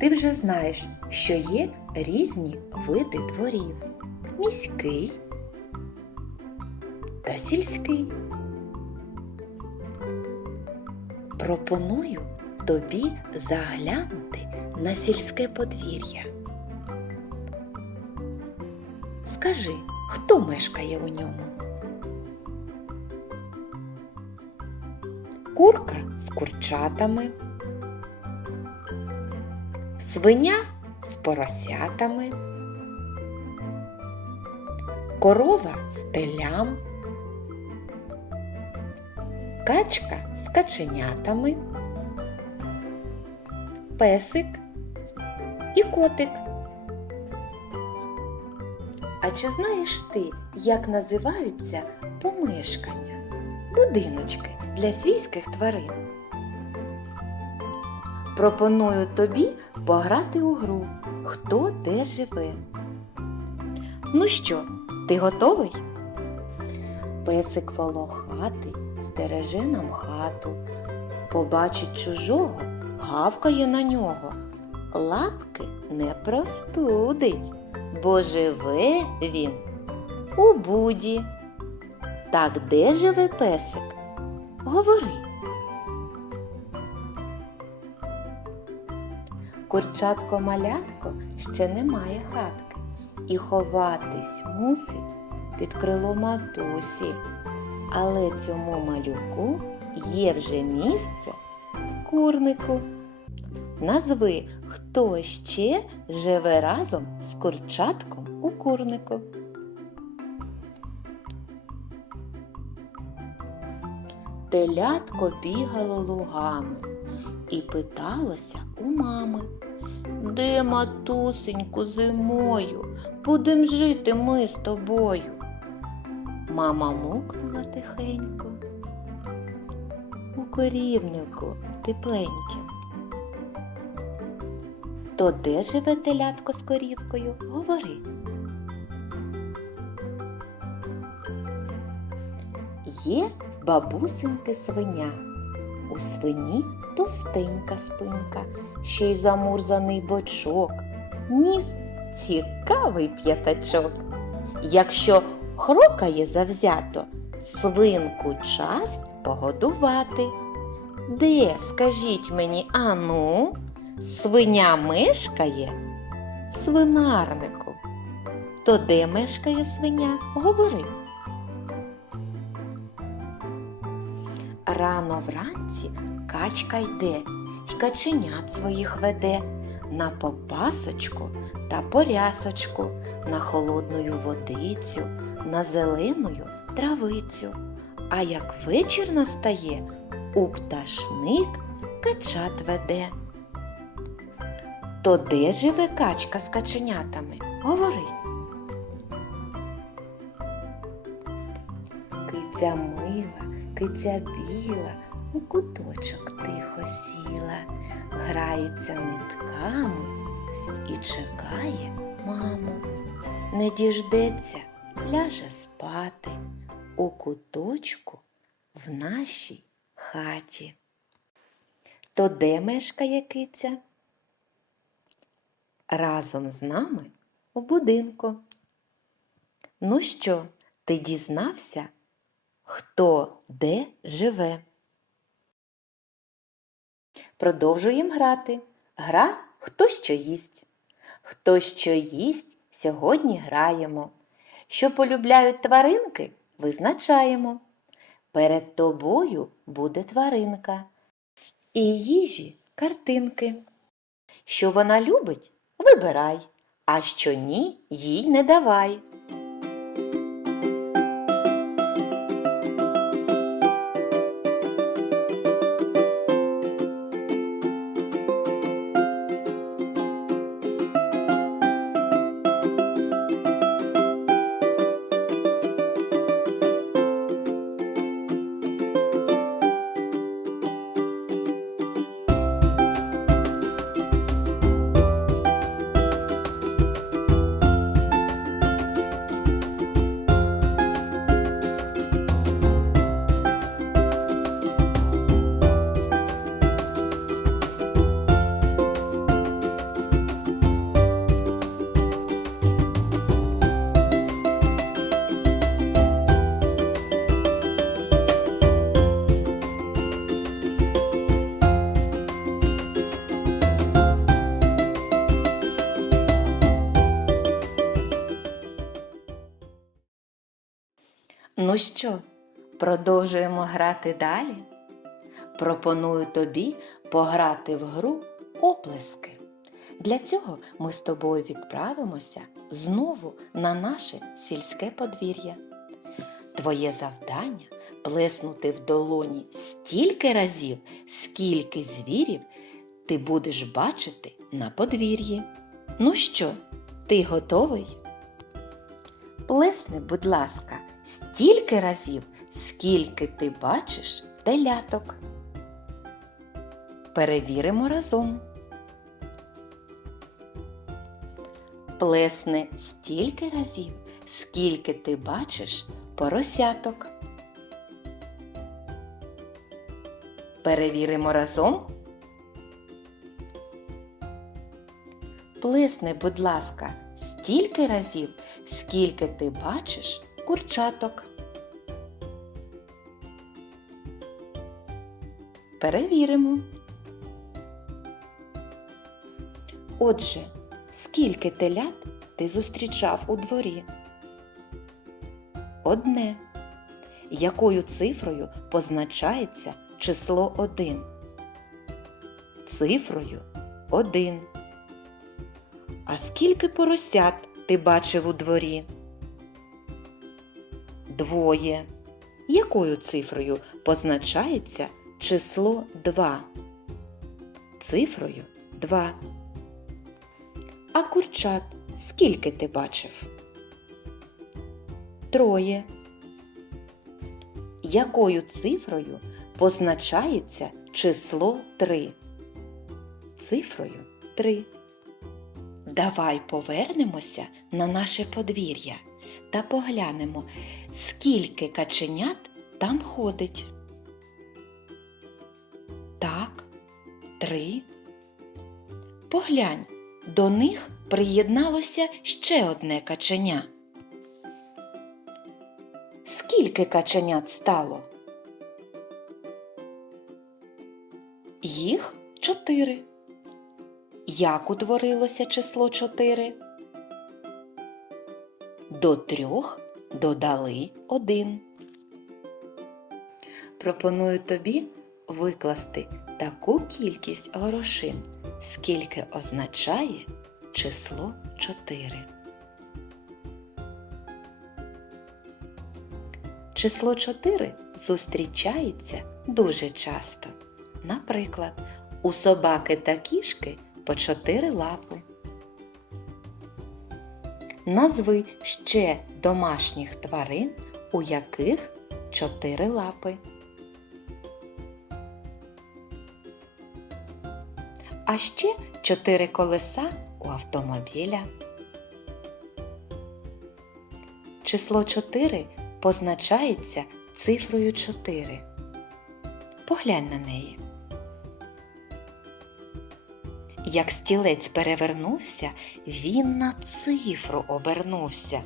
ти вже знаєш, що є різні види дворів: міський та сільський. Пропоную тобі заглянути на сільське подвір'я. Скажи, хто мешкає у ньому? Курка з курчатами, свиня з поросятами, корова з телям, качка з каченятами, песик і котик. А чи знаєш ти, як називаються помешкання, будиночки для свійських тварин? Пропоную тобі пограти у гру Хто де живе. Ну що, ти готовий? Песик волохатий стереже нам хату, побачить чужого, гавкає на нього, лапки не простудить, бо живе він у буді. Так де живе песик? Говори. Курчатко малятко ще не має хатки і ховатись мусить під крило матусі. Але цьому малюку є вже місце в курнику. Назви, хто ще живе разом з курчатком у курнику. Телятко бігало лугами і питалося у мами. Де, матусеньку, зимою будем жити ми з тобою? Мама мукнула тихенько. У корівнику тепленьким. То де живе телятко з корівкою? Говори. Є в бабусинки свиня. Свині товстенька спинка, ще й замурзаний бочок. Ніс цікавий п'ятачок. Якщо хрокає завзято, свинку час погодувати. Де, скажіть мені, ану, свиня мешкає свинарнику. То де мешкає свиня? Говори. Рано вранці качка йде й каченят своїх веде на попасочку та порясочку, на холодною водицю, на зеленою травицю. А як вечір настає, у пташник качат веде. То де живе качка з каченятами? Говори. Киця мила, киця біла, у куточок тихо сіла, грається нитками і чекає маму. Не діждеться, ляже спати у куточку в нашій хаті. То де мешкає киця? Разом з нами у будинку. Ну що, ти дізнався? Хто де живе. Продовжуємо грати. Гра хто що їсть. Хто що їсть, сьогодні граємо. Що полюбляють тваринки, визначаємо. Перед тобою буде тваринка. І їжі картинки. Що вона любить, вибирай, а що ні, їй не давай. Ну що, продовжуємо грати далі? Пропоную тобі пограти в гру оплески. Для цього ми з тобою відправимося знову на наше сільське подвір'я. Твоє завдання плеснути в долоні стільки разів, скільки звірів ти будеш бачити на подвір'ї. Ну що, ти готовий? Плесни, будь ласка, стільки разів, скільки ти бачиш теляток. Перевіримо разом. Плесни стільки разів, скільки ти бачиш поросяток. Перевіримо разом. Плесни, будь ласка, стільки разів, скільки ти бачиш курчаток. Перевіримо. Отже, скільки телят ти зустрічав у дворі? Одне. Якою цифрою позначається число 1? Цифрою 1. А скільки поросят ти бачив у дворі? Двоє. Якою цифрою позначається число 2? Цифрою 2. А курчат скільки ти бачив? Троє. Якою цифрою позначається число 3? Цифрою 3. Давай повернемося на наше подвір'я та поглянемо, скільки каченят там ходить. Так, три. Поглянь, до них приєдналося ще одне каченя. Скільки каченят стало? Їх чотири. Як утворилося число 4? До трьох додали один. Пропоную тобі викласти таку кількість горошин, скільки означає число 4. Число 4 зустрічається дуже часто. Наприклад, у собаки та кішки по чотири лапи. Назви ще домашніх тварин, у яких чотири лапи. А ще чотири колеса у автомобіля. Число 4 позначається цифрою 4. Поглянь на неї. Як стілець перевернувся, він на цифру обернувся.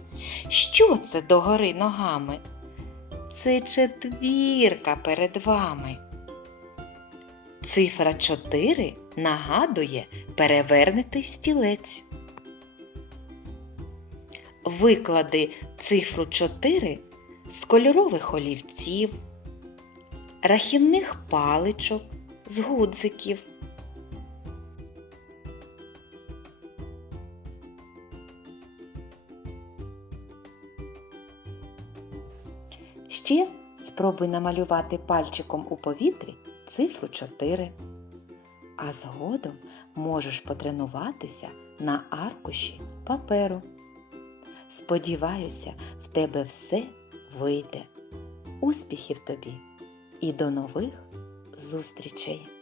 Що це догори ногами? Це четвірка перед вами. Цифра 4 нагадує перевернутий стілець. Виклади цифру 4 з кольорових олівців, рахівних паличок, з гудзиків. Ще спробуй намалювати пальчиком у повітрі цифру 4. А згодом можеш потренуватися на аркуші паперу. Сподіваюся, в тебе все вийде. Успіхів тобі і до нових зустрічей!